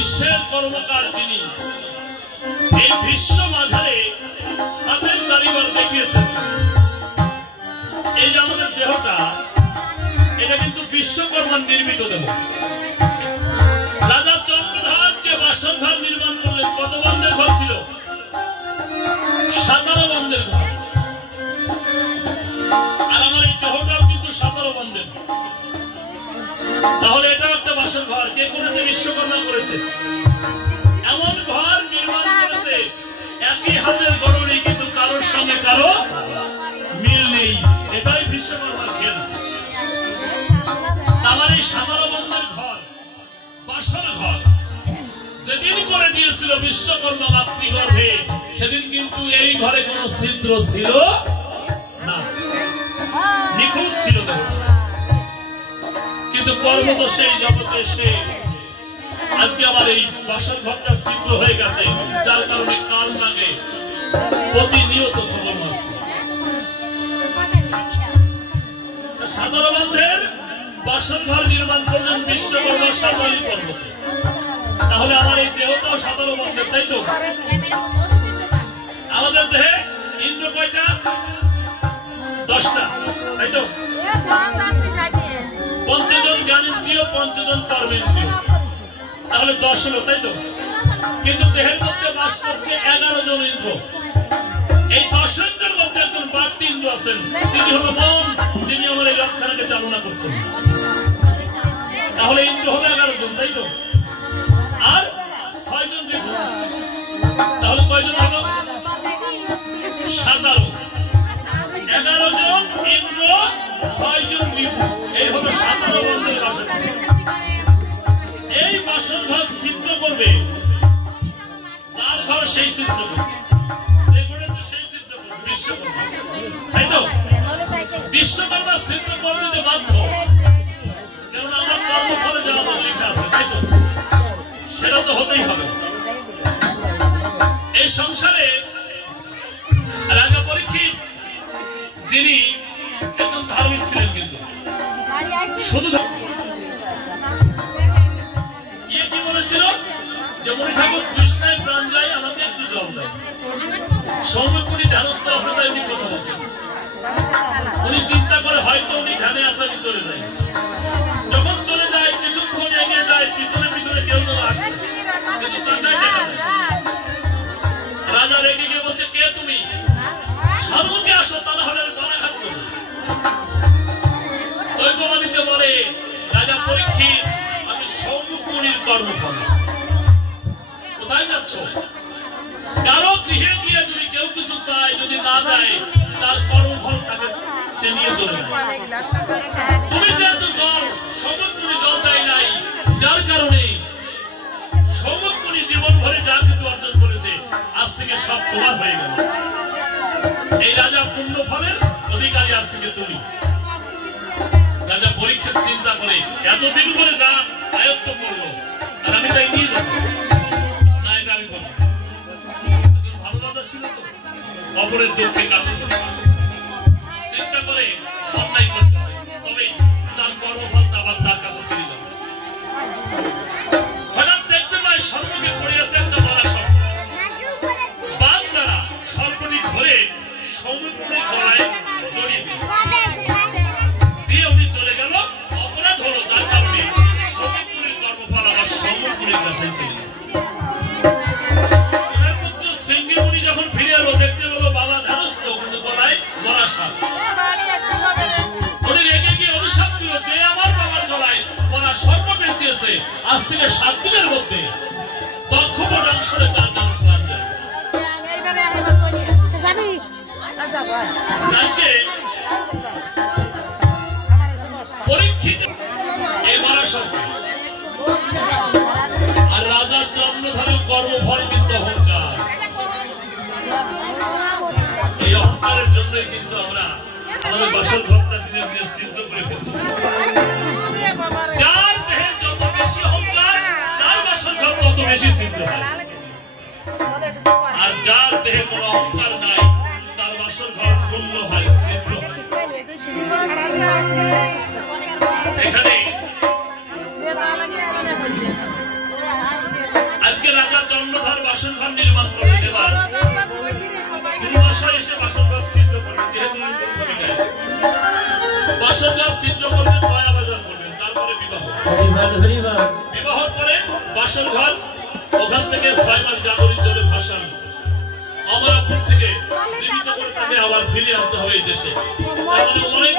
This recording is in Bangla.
বিশ্বের কর্মকার যিনি এই বিশ্ব মাঝারে হাতের কারিগর দেখিয়েছেন। এই যে আমাদের দেহটা, এটা কিন্তু বিশ্বকর্মার নির্মিত দেহ। রাজা চন্দ্রধার যে বাসনঘর নির্মাণ করলেন, কত বন্ধের ঘর ছিল? 17 বন্ধের ঘর। আর আমার এই দেহটাও কিন্তু 17 বন্ধের। তাহলে এটাও একটা বাসন ঘর। কে করেছে? বিশ্বকর্মা করেছে। এমন ঘর নির্মাণ করেছে, একই হাতের গড়নি, কিন্তু কারোর সঙ্গে কারো মিল নেই। এটাই বিশ্বকর্মার খেল। আমার এই 17 বন্ধের ঘর, বাসন ঘর যেদিন করে দিয়েছিল বিশ্বকর্মা মাতৃগর্ভে, সেদিন কিন্তু এই ঘরে কোনো ছিদ্র ছিল না, নিখুঁত ছিল। কিন্তু কর্মদোষে এই জগতে এসে আজকে আমার এই বাসন ঘরটা ছিদ্র হয়ে গেছে, যার কারণে কাল নাগে প্রতিনিয়ত সবল মারছে। 17 বন্ধের বাসন ঘর নির্মাণ করলেন বিশ্বকর্মা সাতালি পর্বতে। তাহলে আমার এই দেহটাও 17 বন্ধের, তাই তো? আমাদের দেহে ইন্দ্র কয়টা? 10টা, তাই তো? 5 জন জ্ঞানেন্দ্রিয়, 5 জন কর্মেন্দ্রিয়, তাহলে 10 হলো, তাই তো? কিন্তু দেহের মধ্যে বাস করছে 11 জন ইন্দ্র। এই 10 ইন্দ্রের মধ্যে একজন বাড়তি ইন্দ্র আছেন, তিনি হলো মন, যিনি আমার এই লক্ষণকে চালনা করছেন। তাহলে ইন্দ্র হলো 11 জন, তাই তো? আর 6 জন ঋতু, তাহলে কয়জন হলো? 17। 11 জন ইন্দ্র, 6 জন ঋতু, এই হলো 17 বন্ধের বাসন। এই বাসন ঘর ছিদ্র করবে তার ঘর, সেই ছিদ্র করবে, সেই ছিদ্র করবে বিশ্বকর্মা, তাই তো? বিশ্বকর্মা ছিদ্র করে দিতে বাধ্য, কারণ আমার কর্মফলে যা আমার লেখা আছে, তাই তো? সেটা তো হতেই হবে। এই সংসারে রাজা পরীক্ষিত, যিনি একজন ধার্মিক ছিলেন, কিন্তু শুধু কি বলেছিল যে মনি ঠাকুর কৃষ্ণায় প্রাণ যায়, আমাকে একটু জল দেয়। সৌম্যপুরী ধ্যানস্থ আছে, তাই উনি কথা বলছেন। উনি চিন্তা করে হয়তো উনি ধ্যানে আসা চলে যায়। যখন চলে যায়, কিছুক্ষণ এগিয়ে যায়, পিছনে পিছনে কেউ যেন আসছে, কিন্তু তাকায় দেখা যায়। রাজা রেগে গিয়ে বলছে, কে তুমি? সাধুকে আসো, তা না হলে গণাঘাত করবো। দৈববাণীতে বলে, রাজা পরীক্ষিত, আমি সৌম্যপুরীর কর্মফল। কোথায় যাচ্ছ? কারো গৃহে গিয়ে যদি কেউ কিছু চায়, যদি না দেয়, তার কর্মফল তাকে সে নিয়ে চলে যায়। তুমি যেহেতু জল, সৌম্যপুরী জল দেয় নাই, যার কারণে সৌম্যপুরী জীবন ভরে যা কিছু অর্জন করেছে, আজ থেকে সব তোমার হয়ে গেল। এই রাজা পুণ্য ফলের অধিকারী আজ থেকে তুমি। রাজা পরীক্ষিত চিন্তা করে, এতদিন করে যা আয়ত্ত করলো, আর আমি তাই নিয়ে যাবো না, এটা আমি করবো। ভালো রাজা ছিল তো, অপরের দুঃখে কাতর চিন্তা করে অন্যায় করতে হবে, তবেই তার কর্মফল আবার তার কাছে ফিরে যাবে। হঠাৎ দেখতে পায় সর্বকে পড়ে আছে একটা মারা সর্প। বাদ দ্বারা সর্পটি ধরে সৌম্যপুরীর গলায় জড়িয়ে দিল, দিয়ে উনি চলে গেল। অপরাধ হলো, যার কারণে সৌম্যপুরীর কর্মফল আবার সৌম্যপুরীর কাছে চলে গেল। ওনার পুত্র সিংহীমুনি যখন ফিরে এলো, দেখতে পেল বাবা ধ্যানস্থ, কিন্তু গলায় মরা সাপ। উনি রেগে গিয়ে অভিশাপ দিল, যে আমার বাবার গলায় মরা সর্প পেঁচিয়েছে, আজ থেকে 7 দিনের মধ্যে দক্ষ ডাংশনে তার জন্য প্রাণ যায়। পরীক্ষিত এই মরা সর্প, আর রাজার চন্দ্রধারের কর্মফল কিন্তু অহংকার। এই অহংকারের জন্য কিন্তু আমরা আমাদের বাসন ঘরটা দিনে দিনে ছিদ্র করে ফেলছি। যার দেহে যত বেশি অহংকার, তার বাসন ঘর তত বেশি ছিদ্র হয়। আর যার দেহে কোনো অহংকার নাই, তার বাসন ঘর পূর্ণ হয়, ছিদ্র হয়। এখানে কর্ণধার বাসন ঘর নির্মাণ করলেন। এবার গুরুমশাই এসে বাসন ঘর ছিদ্র করলেন, যেহেতু বাসন ঘর ছিদ্র করবেন, দয়া বাজার করবেন, তারপরে বিবাহ। বিবাহর পরে বাসন ঘর, ওখান থেকে 6 মাস গাগরির জলে ভাসান, অমরাপুর থেকে জীবিত করে তাকে আবার ফিরে আনতে হবে এই দেশে। তার মানে অনেক